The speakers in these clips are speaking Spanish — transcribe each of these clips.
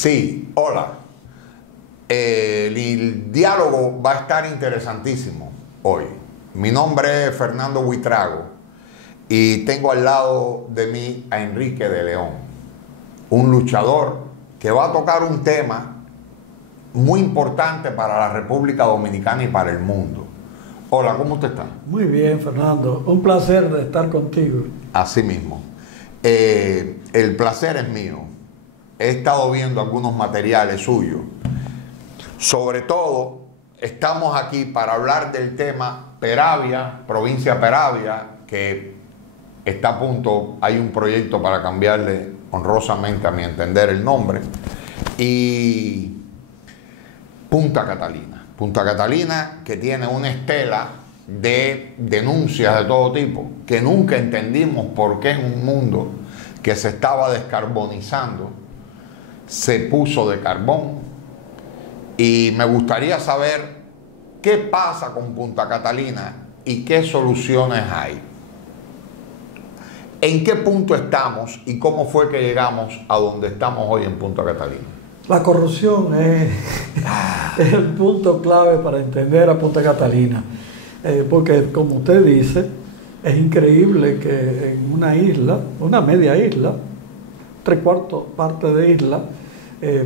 Sí, hola. El diálogo va a estar interesantísimo hoy. Mi nombre es Fernando Buitrago y tengo al lado de mí a Enrique de León, un luchador que va a tocar un tema muy importante para la República Dominicana y para el mundo. Hola, ¿cómo usted está? Muy bien, Fernando. Un placer de estar contigo. Así mismo. El placer es mío. He estado viendo algunos materiales suyos. Sobre todo, estamos aquí para hablar del tema Peravia, provincia Peravia, que está a punto, hay un proyecto para cambiarle honrosamente, a mi entender, el nombre, y Punta Catalina. Punta Catalina, que tiene una estela de denuncias de todo tipo, que nunca entendimos por qué en un mundo que se estaba descarbonizando se puso de carbón. Y me gustaría saber qué pasa con Punta Catalina y qué soluciones hay. ¿En qué punto estamos y cómo fue que llegamos a donde estamos hoy en Punta Catalina? La corrupción es el punto clave para entender a Punta Catalina. Porque, como usted dice, es increíble que en una isla, una media isla, 3/4 parte de isla,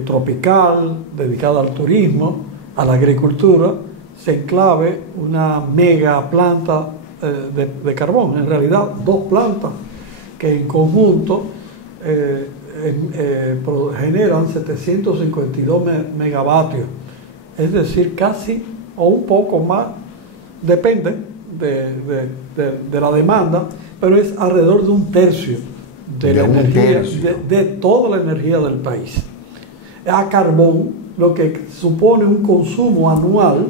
tropical, dedicada al turismo, a la agricultura, se enclave una mega planta de carbón. En realidad, 2 plantas que en conjunto generan 752 megavatios, es decir, casi o un poco más, depende de la demanda, pero es alrededor de 1/3 de la energía, de toda la energía del país. A carbón, lo que supone un consumo anual,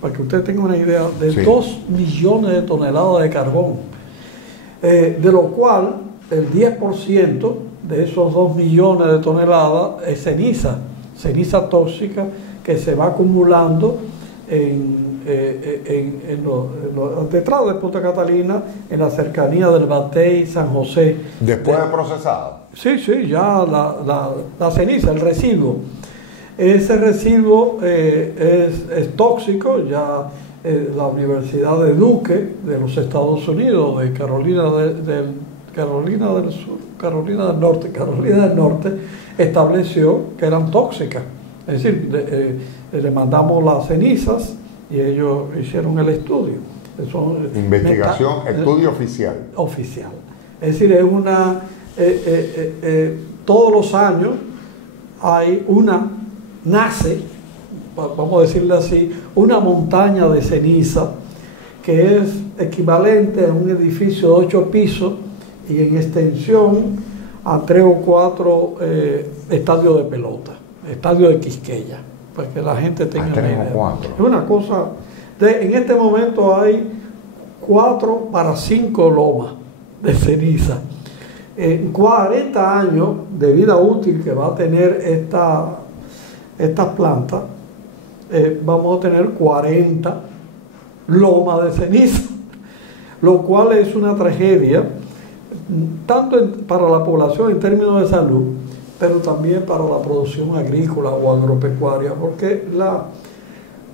para que usted tenga una idea, de 2 millones de toneladas de carbón, de lo cual el 10% de esos 2 millones de toneladas es ceniza tóxica que se va acumulando detrás de Punta Catalina, en la cercanía del Batey, San José. ¿Después de procesado? Sí, ya la ceniza, el residuo. Ese residuo es tóxico. Ya la Universidad de Duke de los Estados Unidos, de Carolina del Norte, estableció que eran tóxicas. Es decir, le mandamos las cenizas y ellos hicieron el estudio. Investigación, estudio oficial. Oficial. Es decir, es una... todos los años nace, vamos a decirle así, una montaña de ceniza que es equivalente a un edificio de 8 pisos y en extensión a 3 o 4 estadios de pelota, estadios de Quisqueya, para que la gente tenga una idea. Es una cosa, en este momento hay 4 para 5 lomas de ceniza. En 40 años de vida útil que va a tener esta planta, vamos a tener 40 lomas de ceniza, lo cual es una tragedia, tanto para la población en términos de salud, pero también para la producción agrícola o agropecuaria, porque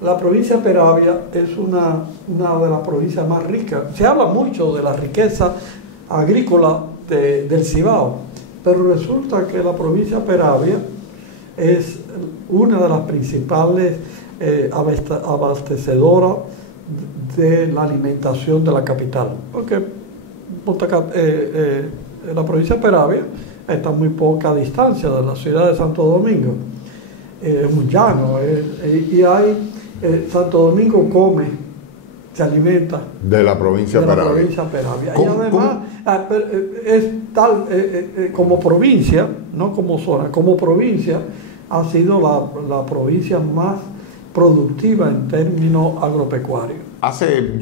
la provincia de Peravia es una de las provincias más ricas. Se habla mucho de la riqueza agrícola del Cibao, pero resulta que la provincia de Peravia es una de las principales abastecedoras de la alimentación de la capital, porque la provincia de Peravia está a muy poca distancia de la ciudad de Santo Domingo. Es un llano, y Santo Domingo se alimenta de la provincia de Peravia. Y además es tal, como provincia, no como zona, como provincia ha sido la provincia más productiva en términos agropecuarios. El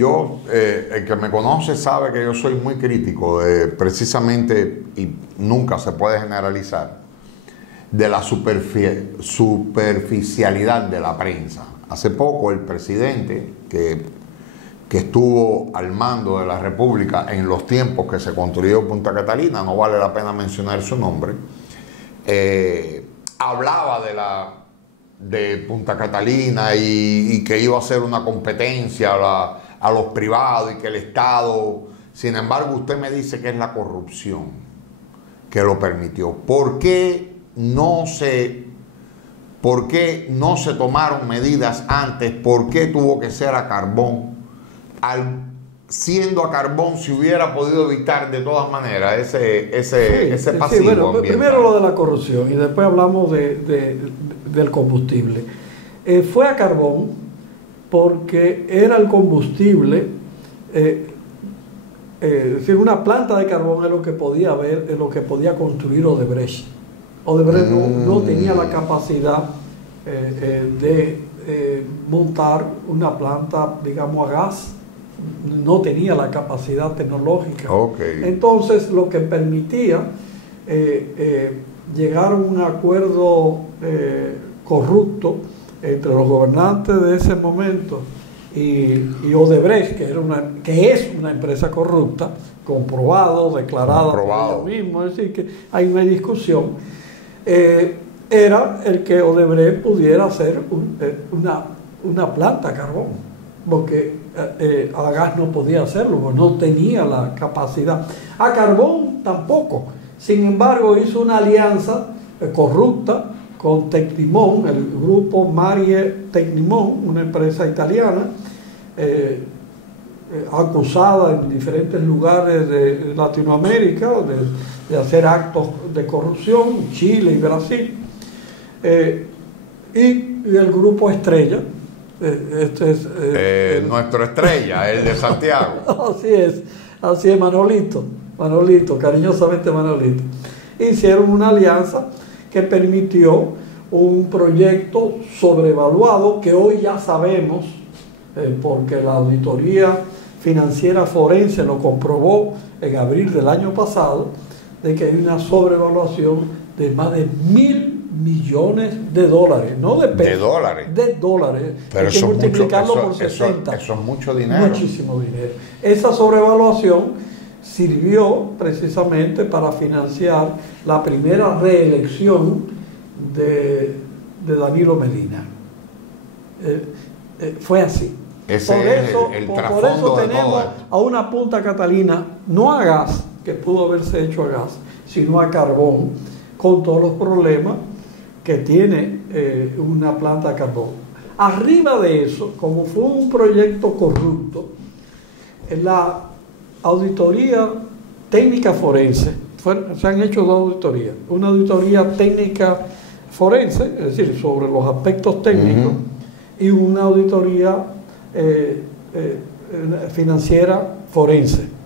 que me conoce sabe que yo soy muy crítico de, precisamente, y nunca se puede generalizar, de la superficialidad de la prensa. Hace poco el presidente que estuvo al mando de la República en los tiempos que se construyó Punta Catalina, no vale la pena mencionar su nombre, hablaba de Punta Catalina y que iba a ser una competencia a los privados y que el Estado. Sin embargo, usted me dice que es la corrupción que lo permitió. ¿Por qué no se tomaron medidas antes? ¿Por qué tuvo que ser a carbón? Siendo a carbón, se hubiera podido evitar de todas maneras ese pasivo. Sí, bueno, primero lo de la corrupción y después hablamos del combustible. Fue a carbón porque era el combustible, es decir, una planta de carbón es lo que podía haber, es lo que podía construir Odebrecht. Odebrecht no tenía la capacidad de montar una planta, digamos, a gas. No tenía la capacidad tecnológica. Okay. Entonces, lo que permitía llegar a un acuerdo corrupto entre los gobernantes de ese momento y Odebrecht, que es una empresa corrupta, comprobado, declarada por ellos mismos, es decir, que hay una discusión, era el que Odebrecht pudiera hacer una planta a carbón, porque a gas no podía hacerlo, porque no tenía la capacidad. A carbón tampoco. Sin embargo, hizo una alianza corrupta con Tecnimont, el grupo Marie Tecnimont, una empresa italiana, acusada en diferentes lugares de Latinoamérica de hacer actos de corrupción, Chile y Brasil, y el grupo Estrella. Este es nuestro Estrella, el de Santiago. Así es, Manolito, cariñosamente Manolito. Hicieron una alianza que permitió un proyecto sobrevaluado que hoy ya sabemos, porque la auditoría financiera forense lo comprobó en abril del año pasado, de que hay una sobrevaluación de más de $1.000 millones, no de pesos, de dólares. Pero hay que multiplicarlo por 60. Eso es mucho dinero. Muchísimo dinero. Esa sobrevaluación sirvió precisamente para financiar la primera reelección de Danilo Medina. Fue así. Por eso tenemos a una Punta Catalina, no a gas, que pudo haberse hecho a gas, sino a carbón, con todos los problemas que tiene una planta de carbón. Arriba de eso, como fue un proyecto corrupto, la auditoría técnica forense, se han hecho dos auditorías, una auditoría técnica forense, es decir, sobre los aspectos técnicos, y una auditoría financiera forense.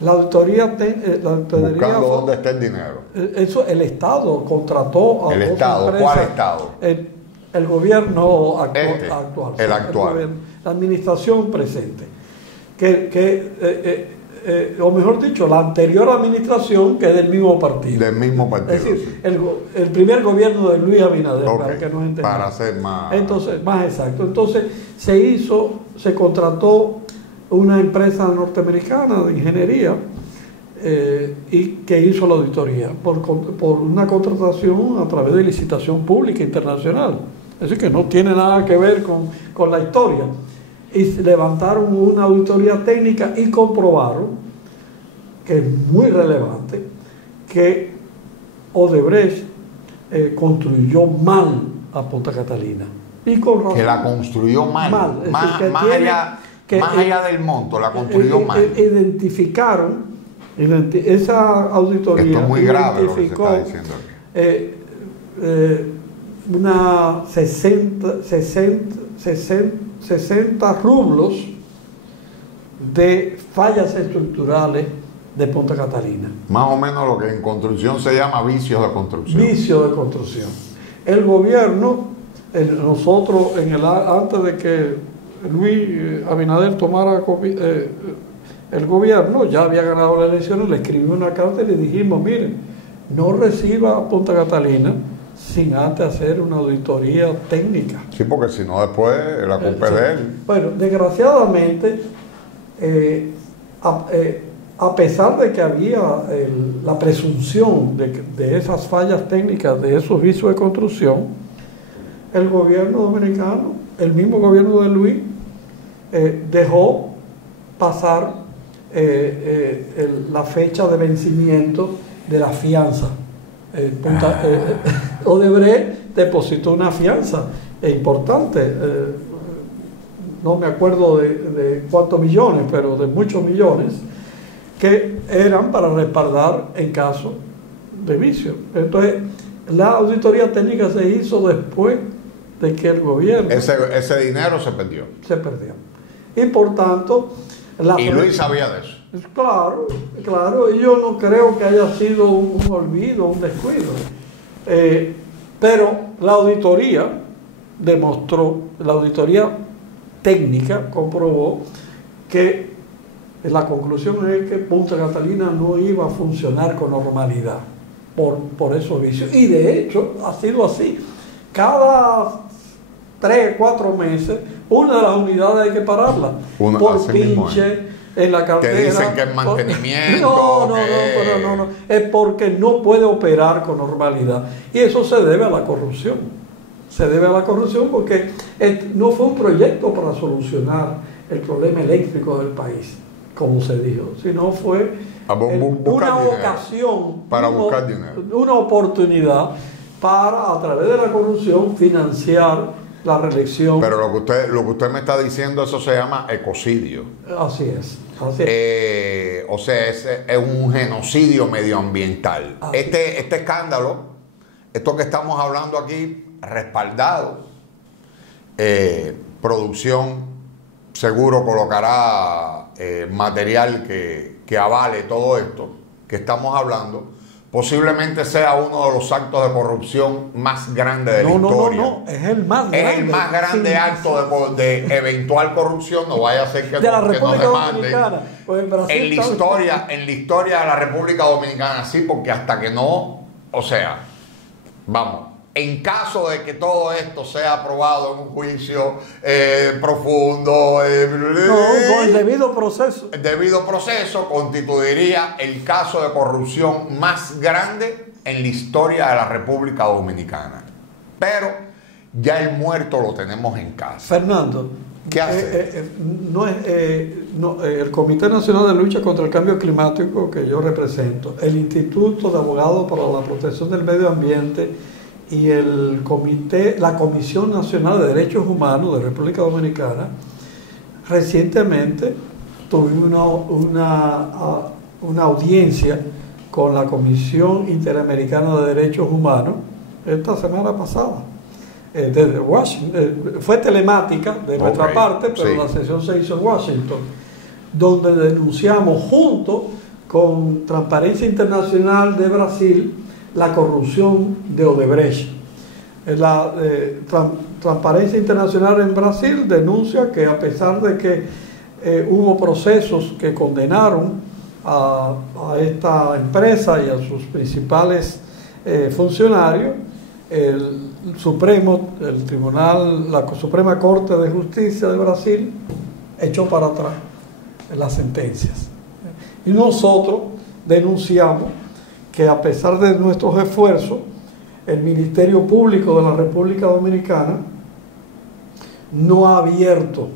La auditoría buscando dónde está el dinero. Eso el Estado contrató a el Estado. Empresas, ¿Cuál Estado? El gobierno actual. El actual. La administración presente. O mejor dicho, la anterior administración, que es del mismo partido. Del mismo partido. Es decir, el primer gobierno de Luis Abinader, para que nos entendamos. Para ser más. Entonces, más exacto. Entonces, se contrató una empresa norteamericana de ingeniería y que hizo la auditoría por una contratación a través de licitación pública internacional. Es decir, que no tiene nada que ver con la historia. Y levantaron una auditoría técnica y comprobaron, que es muy relevante, que Odebrecht construyó mal a Punta Catalina. Y con razón. Que la construyó mal. Más allá del monto, la construyó mal. Identificaron, esa auditoría. Esto es muy grave lo que se está diciendo aquí. Una 60 rublos de fallas estructurales de Punta Catalina. Más o menos lo que en construcción se llama vicios de construcción. Vicios de construcción. El gobierno, nosotros, antes de que Luis Abinader tomara el gobierno, ya había ganado las elecciones, le escribió una carta y le dijimos, miren, no reciba a Punta Catalina sin antes hacer una auditoría técnica. Sí, porque si no después la culpa es de él. Bueno, desgraciadamente, a pesar de que había la presunción de esas fallas técnicas, de esos vicios de construcción, el gobierno dominicano, el mismo gobierno de Luis, dejó pasar la fecha de vencimiento de la fianza. Odebrecht depositó una fianza importante, no me acuerdo de cuántos millones, pero de muchos millones, que eran para respaldar en caso de vicio. Entonces, la auditoría técnica se hizo después de que el gobierno... Ese dinero se perdió. Se perdió. Y por tanto... Y Luis sabía de eso. Claro, claro, y yo no creo que haya sido un olvido, un descuido. Pero la auditoría demostró, la auditoría técnica comprobó que la conclusión es que Punta Catalina no iba a funcionar con normalidad por esos vicios. Y de hecho ha sido así. Cada 3, 4 meses, una de las unidades hay que pararla. Por pinche en la cartera. Que dicen que es mantenimiento. No. Es porque no puede operar con normalidad. Y eso se debe a la corrupción. Se debe a la corrupción porque no fue un proyecto para solucionar el problema eléctrico del país, como se dijo, sino fue una ocasión, para buscar dinero, una oportunidad para, a través de la corrupción, financiar la reelección. Pero lo que usted me está diciendo, eso se llama ecocidio. Así es. O sea, es un genocidio medioambiental. Este escándalo, esto que estamos hablando aquí, respaldado, producción seguro colocará material que avale todo esto que estamos hablando. Posiblemente sea uno de los actos de corrupción más grandes de la historia. No, es el más grande. Es el más grande acto de eventual corrupción. No vaya a ser que de la nos República demanden. Dominicana. Pues En la historia de la República Dominicana, sí, porque hasta que no, o sea, vamos, en caso de que todo esto sea aprobado en un juicio profundo, con el debido proceso. El debido proceso constituiría el caso de corrupción más grande en la historia de la República Dominicana. Pero ya el muerto lo tenemos en casa. Fernando, ¿qué hace? El Comité Nacional de Lucha contra el Cambio Climático que yo represento, el Instituto de Abogados para la Protección del Medio Ambiente y la Comisión Nacional de Derechos Humanos de República Dominicana, recientemente tuvimos una audiencia con la Comisión Interamericana de Derechos Humanos esta semana pasada, desde Washington. Fue telemática de nuestra parte, pero sí, la sesión se hizo en Washington, donde denunciamos junto con Transparencia Internacional de Brasil la corrupción de Odebrecht. La Transparencia Internacional en Brasil denuncia que a pesar de que hubo procesos que condenaron a esta empresa y a sus principales funcionarios, la Suprema Corte de Justicia de Brasil echó para atrás las sentencias. Y nosotros denunciamos que a pesar de nuestros esfuerzos, el Ministerio Público de la República Dominicana no ha abierto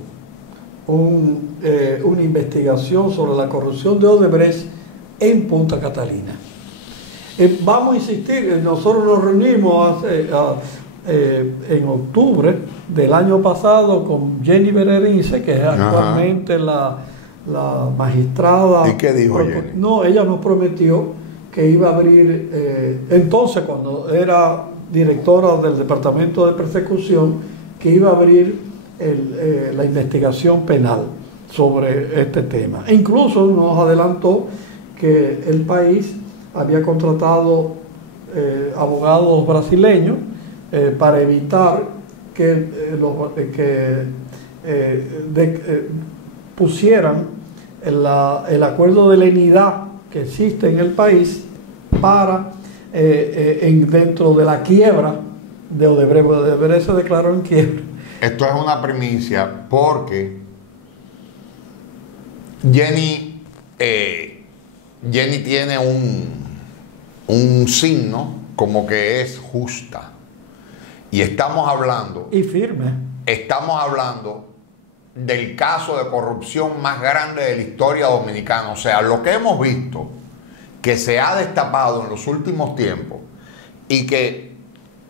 una investigación sobre la corrupción de Odebrecht en Punta Catalina. Vamos a insistir, nosotros nos reunimos en octubre del año pasado con Jenny Berenice, que es actualmente la magistrada. ¿Y qué dijo Jenny? No, ella nos prometió que iba a abrir, entonces cuando era directora del Departamento de Persecución, que iba a abrir la investigación penal sobre este tema. E incluso nos adelantó que el país había contratado abogados brasileños para evitar que pusieran el acuerdo de lenidad que existe en el país para dentro de la quiebra de Odebrecht. Odebrecht se declaró en quiebra. Esto es una primicia porque Jenny Jenny tiene un signo como que es justa. Y estamos hablando... Y firme. Estamos hablando del caso de corrupción más grande de la historia dominicana. O sea, lo que hemos visto que se ha destapado en los últimos tiempos y que,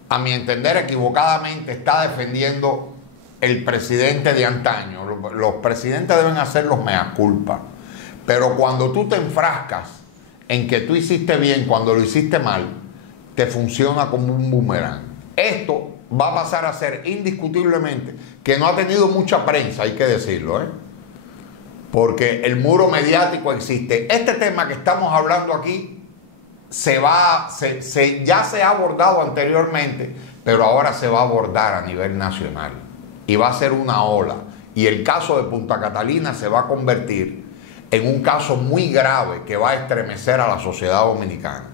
a mi entender, equivocadamente está defendiendo el presidente de antaño. Los presidentes deben hacer los mea culpa. Pero cuando tú te enfrascas en que tú hiciste bien cuando lo hiciste mal, te funciona como un boomerang. Esto va a pasar a ser indiscutiblemente, que no ha tenido mucha prensa, hay que decirlo, porque el muro mediático existe. Este tema que estamos hablando aquí ya se ha abordado anteriormente, pero ahora se va a abordar a nivel nacional y va a ser una ola. Y el caso de Punta Catalina se va a convertir en un caso muy grave que va a estremecer a la sociedad dominicana.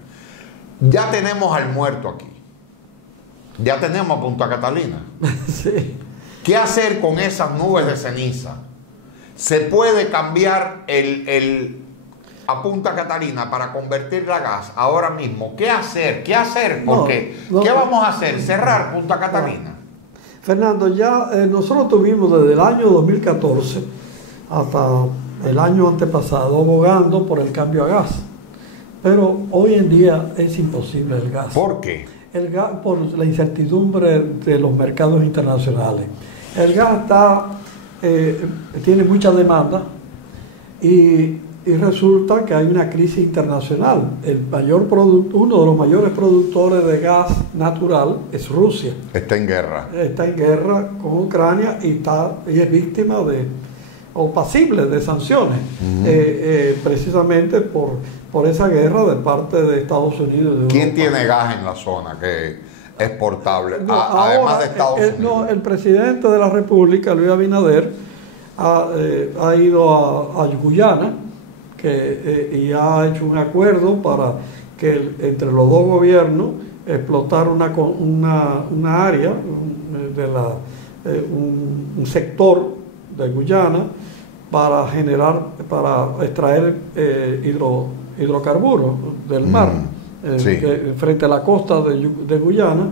Ya tenemos al muerto aquí. Ya tenemos a Punta Catalina. Sí. ¿Qué hacer con esas nubes de ceniza? ¿Se puede cambiar a Punta Catalina para convertirla a gas ahora mismo? ¿Qué hacer? ¿Qué hacer? Porque, ¿qué vamos a hacer? ¿Cerrar Punta Catalina? Fernando, ya nosotros tuvimos desde el año 2014 hasta el año antepasado abogando por el cambio a gas. Pero hoy en día es imposible el gas. ¿Por qué? El gas, por la incertidumbre de los mercados internacionales. El gas tiene mucha demanda y resulta que hay una crisis internacional. Uno de los mayores productores de gas natural es Rusia. Está en guerra. Está en guerra con Ucrania y es víctima o pasible de sanciones, precisamente por esa guerra de parte de Estados Unidos. De ¿Quién Europa. tiene gas en la zona que es portable? Ahora, además de Estados Unidos. No, el presidente de la República, Luis Abinader, ha ido a Guyana y ha hecho un acuerdo para que entre los dos gobiernos explotar una área, un sector de Guyana para extraer hidrocarburos del mar, sí. frente a la costa de Guyana,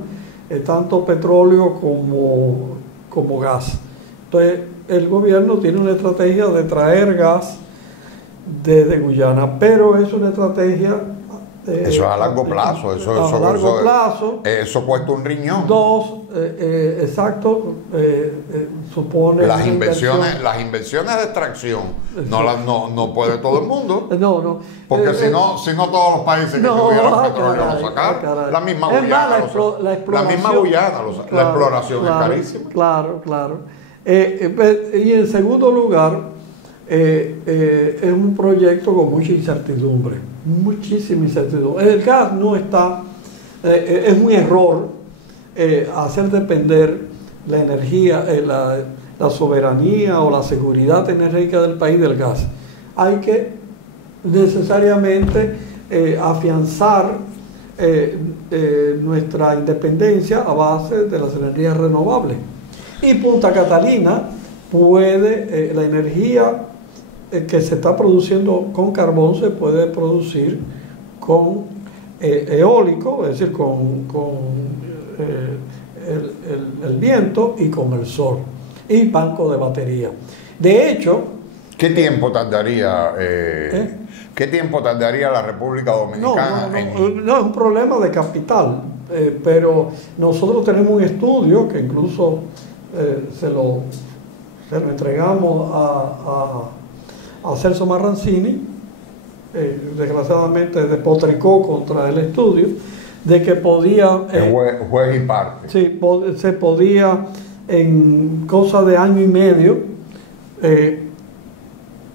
tanto petróleo como gas. Entonces, el gobierno tiene una estrategia de traer gas desde Guyana, pero es una estrategia... eso es a largo plazo. Eso cuesta un riñón. Supone... Las inversiones de extracción no puede todo el mundo. No. Porque si no todos los países que tuvieran petróleo lo sacaron. La misma Guyana. La exploración es carísima. Claro. Y en segundo lugar, es un proyecto con mucha incertidumbre, muchísima incertidumbre. El gas no está, es un error hacer depender la energía, la soberanía o la seguridad energética del país del gas. Hay que necesariamente afianzar nuestra independencia a base de las energías renovables. Y Punta Catalina puede, la energía que se está produciendo con carbón se puede producir con eólico, es decir, con el viento y con el sol, y banco de batería. De hecho... ¿Qué tiempo tardaría la República Dominicana? No, es un problema de capital, pero nosotros tenemos un estudio que incluso se lo entregamos a Celso Marrancini, desgraciadamente despotricó contra el estudio, de que podía... juez y parte. Sí, se podía en cosa de año y medio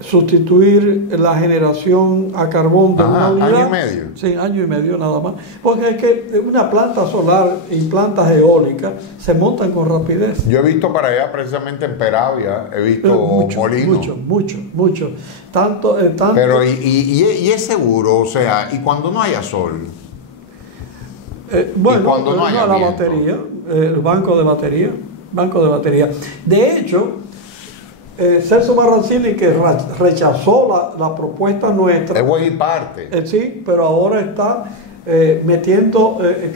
sustituir la generación a carbón de una unidad. ¿Año y medio? Sí, año y medio nada más. Porque es que una planta solar y plantas eólicas se montan con rapidez. Yo he visto para allá, precisamente en Peravia, he visto molinos. Mucho. Tanto. Pero, y es seguro, o sea, y cuando no haya sol. Bueno, y cuando no haya la viento. batería, el banco de batería. De hecho, Celso Marrancini, que rechazó la propuesta nuestra. Es buena y parte. Sí, pero ahora está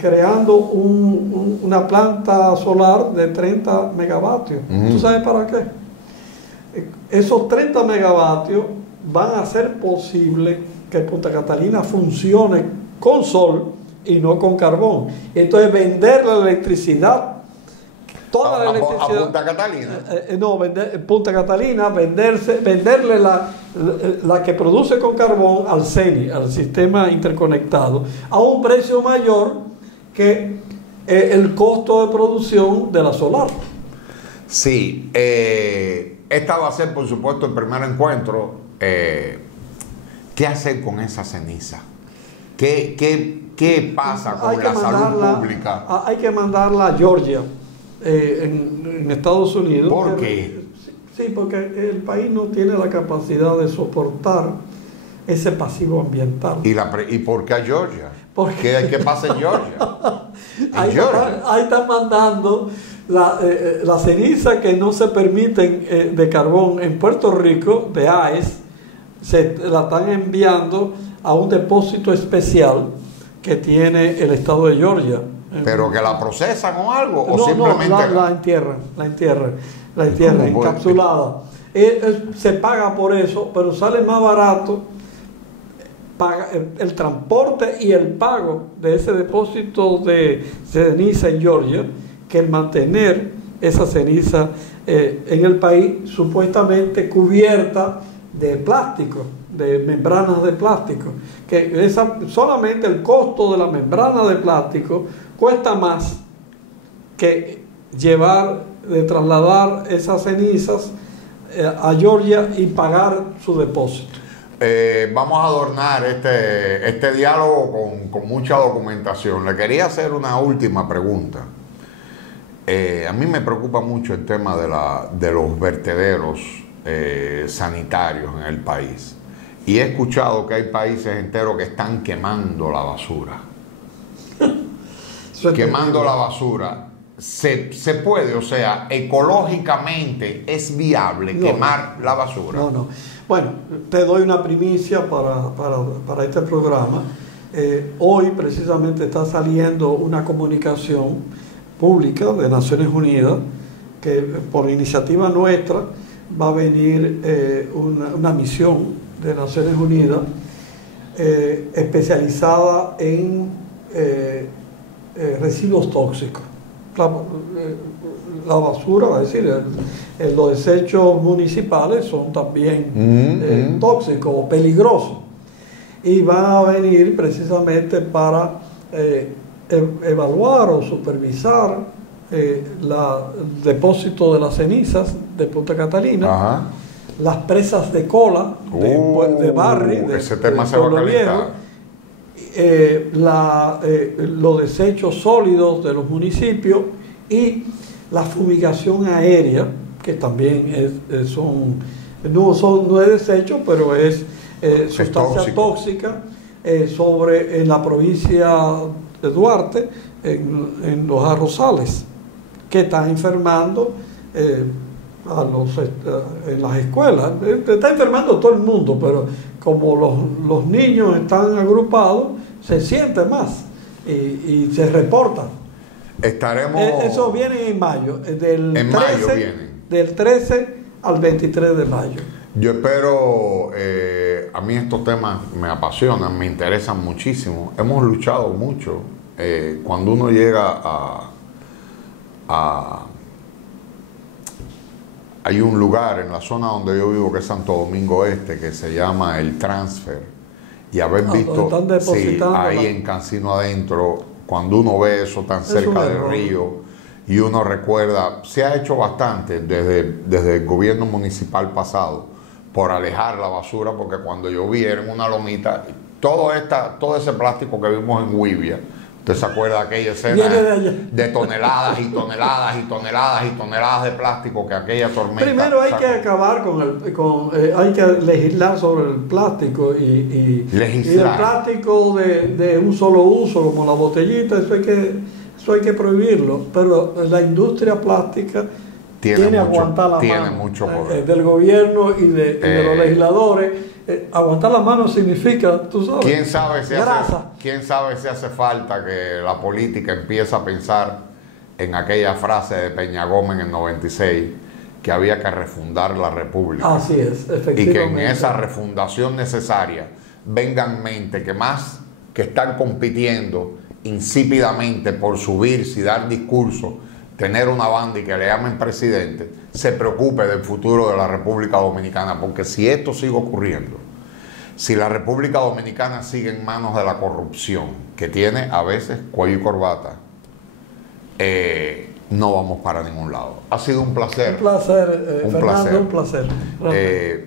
creando una planta solar de 30 megavatios. ¿Tú sabes para qué? Esos 30 megavatios van a hacer posible que Punta Catalina funcione con sol y no con carbón. Entonces vender la electricidad, toda la electricidad a Punta Catalina. No, Punta Catalina, venderle la que produce con carbón al CENI, al sistema interconectado, a un precio mayor que el costo de producción de la solar. Sí, esta va a ser, por supuesto, el primer encuentro. ¿Qué hacer con esa ceniza? ¿Qué pasa con la salud pública? Hay que mandarla a Georgia, en Estados Unidos. ¿Por qué? Sí, porque el país no tiene la capacidad de soportar ese pasivo ambiental. ¿Y por qué a Georgia? ¿Qué pasa en Georgia? Ahí están mandando la ceniza que no se permiten de carbón en Puerto Rico, de AES, la están enviando a un depósito especial que tiene el estado de Georgia. ¿Pero que la procesan o algo? ¿O no, simplemente la entierran encapsulada? Se paga por eso, pero sale más barato el transporte y el pago de ese depósito de ceniza en Georgia que el mantener esa ceniza en el país, supuestamente cubierta de plástico, de membranas de plástico, que solamente el costo de la membrana de plástico cuesta más que trasladar esas cenizas a Georgia y pagar su depósito. Vamos a adornar este diálogo con mucha documentación. Le quería hacer una última pregunta. A mí me preocupa mucho el tema de los vertederos sanitarios en el país. Y he escuchado que hay países enteros que están quemando la basura. Quemando la basura. Se puede, o sea, ecológicamente es viable quemar la basura. No. Bueno, te doy una primicia para este programa. Hoy precisamente está saliendo una comunicación pública de Naciones Unidas que por iniciativa nuestra va a venir una misión de Naciones Unidas especializada en residuos tóxicos. La basura, es decir, los desechos municipales son también tóxicos o peligrosos, y van a venir precisamente para evaluar o supervisar el depósito de las cenizas de Punta Catalina. Ajá. Las presas de cola de Barry, ese tema se va a calentar. Los desechos sólidos de los municipios y la fumigación aérea, que también no es desecho, pero es sustancia tóxica en la provincia de Duarte, en los arrozales, que están enfermando en las escuelas. Está enfermando todo el mundo, pero como los niños están agrupados, se siente más y se reportan. Eso viene en mayo, del 13 al 23 de mayo. Yo espero, a mí estos temas me apasionan, me interesan muchísimo. Hemos luchado mucho. Cuando uno llega hay un lugar en la zona donde yo vivo, que es Santo Domingo Este, que se llama El Transfer, y haber visto ahí en Cancino Adentro, cuando uno ve eso tan cerca del río y uno recuerda, se ha hecho bastante desde el gobierno municipal pasado por alejar la basura, porque cuando yo vi era en una lomita, todo ese plástico que vimos en Huivia. ¿Usted se acuerda de aquella escena de toneladas y toneladas y toneladas y toneladas de plástico que aquella tormenta? Primero hay que acabar hay que legislar sobre el plástico y el plástico de un solo uso, como la botellita, eso hay que prohibirlo. Pero la industria plástica tiene aguantar la tiene mano mucho poder. del gobierno y de los legisladores. Aguantar la mano significa, tú sabes, ¿Quién sabe si hace falta que la política empiece a pensar en aquella frase de Peña Gómez en el 96, que había que refundar la República? Así es, efectivamente. Y que en esa refundación necesaria vengan mente que más que están compitiendo insípidamente por subirse y dar discursos, tener una banda y que le llamen presidente, se preocupe del futuro de la República Dominicana, porque si esto sigue ocurriendo, si la República Dominicana sigue en manos de la corrupción, que tiene a veces cuello y corbata, no vamos para ningún lado. Ha sido un placer. Un placer, un Fernando, placer. un placer.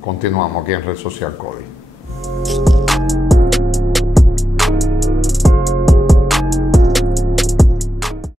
Continuamos aquí en Red Social Cody.